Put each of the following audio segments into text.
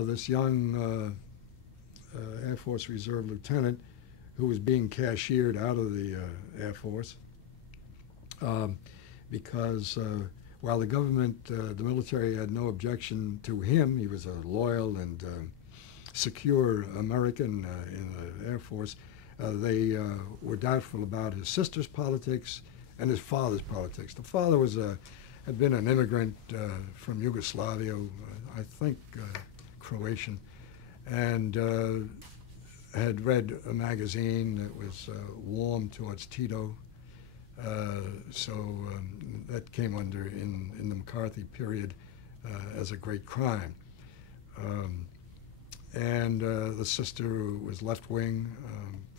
of this young Air Force Reserve lieutenant who was being cashiered out of the Air Force because while the government, the military had no objection to him, he was a loyal and secure American in the Air Force, they were doubtful about his sister's politics and his father's politics. The father was had been an immigrant from Yugoslavia, I think Croatian, and had read a magazine that was warm towards Tito. So that came under, in the McCarthy period, as a great crime. And the sister was left-wing,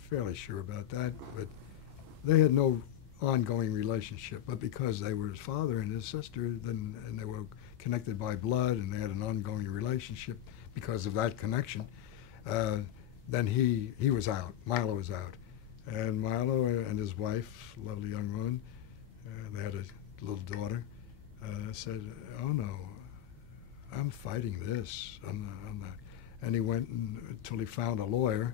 fairly sure about that, but they had no ongoing relationship. But because they were his father and his sister, then, and they were connected by blood, and they had an ongoing relationship because of that connection, then he was out. Milo was out. And Milo and his wife, lovely young woman, they had a little daughter, said, "Oh no, I'm fighting this. I'm not." And he went until he found a lawyer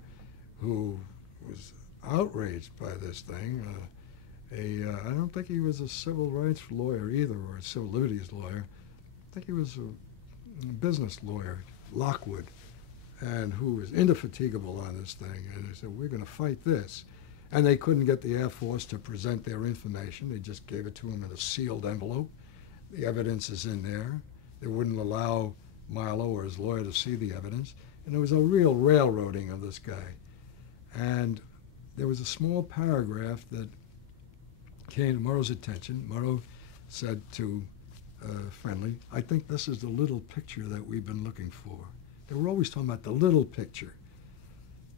who was outraged by this thing. I don't think he was a civil rights lawyer either, or a civil liberties lawyer. I think he was a business lawyer, Lockwood, and who was indefatigable on this thing. And they said, "We're going to fight this." And they couldn't get the Air Force to present their information. They just gave it to him in a sealed envelope. The evidence is in there. They wouldn't allow Milo or his lawyer to see the evidence. And there was a real railroading of this guy. And there was a small paragraph that came to Murrow's attention. Murrow said to Friendly, "I think this is the little picture that we've been looking for." They were always talking about the little picture.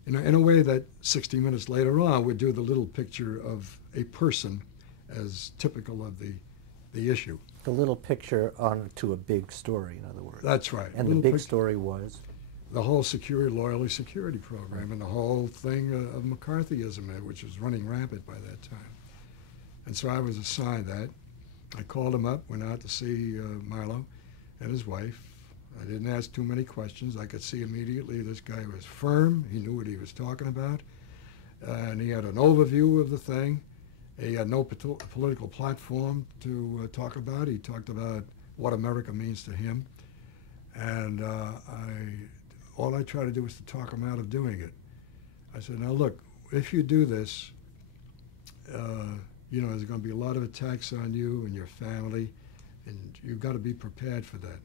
In a way that 60 minutes later on would do the little picture of a person as typical of the issue. The little picture onto a big story, in other words. That's right. And the big story was? The whole loyalty security program and the whole thing of McCarthyism, which was running rampant by that time. And so I was assigned that. I called him up, went out to see Milo and his wife. I didn't ask too many questions. I could see immediately this guy was firm. He knew what he was talking about. And he had an overview of the thing. He had no political platform to talk about. He talked about what America means to him. And all I tried to do was to talk him out of doing it. I said, "Now look, if you do this, there's going to be a lot of attacks on you and your family, and you've got to be prepared for that."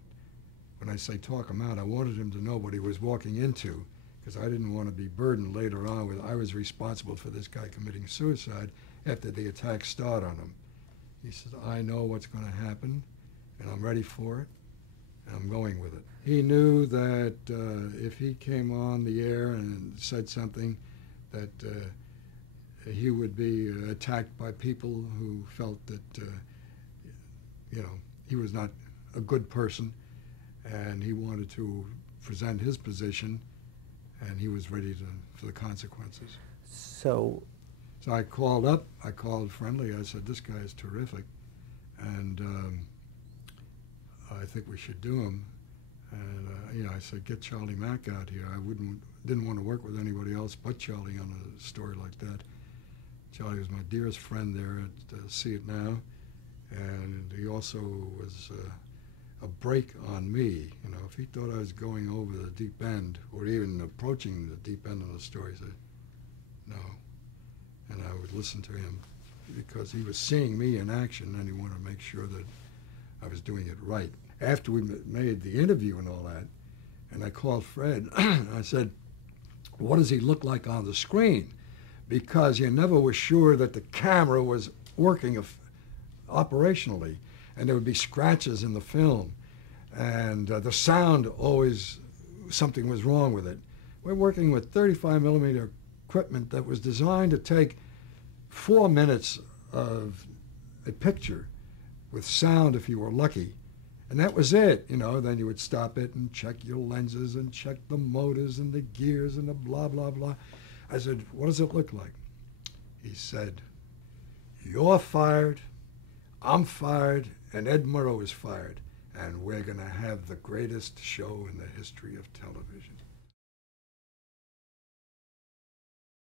When I say talk him out, I wanted him to know what he was walking into, because I didn't want to be burdened later on with, I was responsible for this guy committing suicide after the attacks start on him. He said, "I know what's going to happen, and I'm ready for it, and I'm going with it." He knew that if he came on the air and said something, that he would be attacked by people who felt that, he was not a good person, and he wanted to present his position, and he was ready for the consequences. So I called Friendly, I said, "This guy is terrific, and I think we should do him." And I said, "Get Charlie Mack out here." I didn't want to work with anybody else but Charlie on a story like that. Charlie was my dearest friend there at See It Now, and he also was a brake on me. If he thought I was going over the deep end, or even approaching the deep end of the story, he said, "No." And I would listen to him because he was seeing me in action, and he wanted to make sure that I was doing it right. After we made the interview and all that, and I called Fred, I said, "What does he look like on the screen?" Because you never were sure that the camera was working operationally, and there would be scratches in the film, and the sound always, something was wrong with it. We're working with 35 millimeter equipment that was designed to take 4 minutes of a picture with sound if you were lucky. And that was it, then you would stop it and check your lenses and check the motors and the gears and the blah, blah, blah. I said, "What does it look like?" He said, "You're fired, I'm fired, and Ed Murrow is fired. and we're going to have the greatest show in the history of television.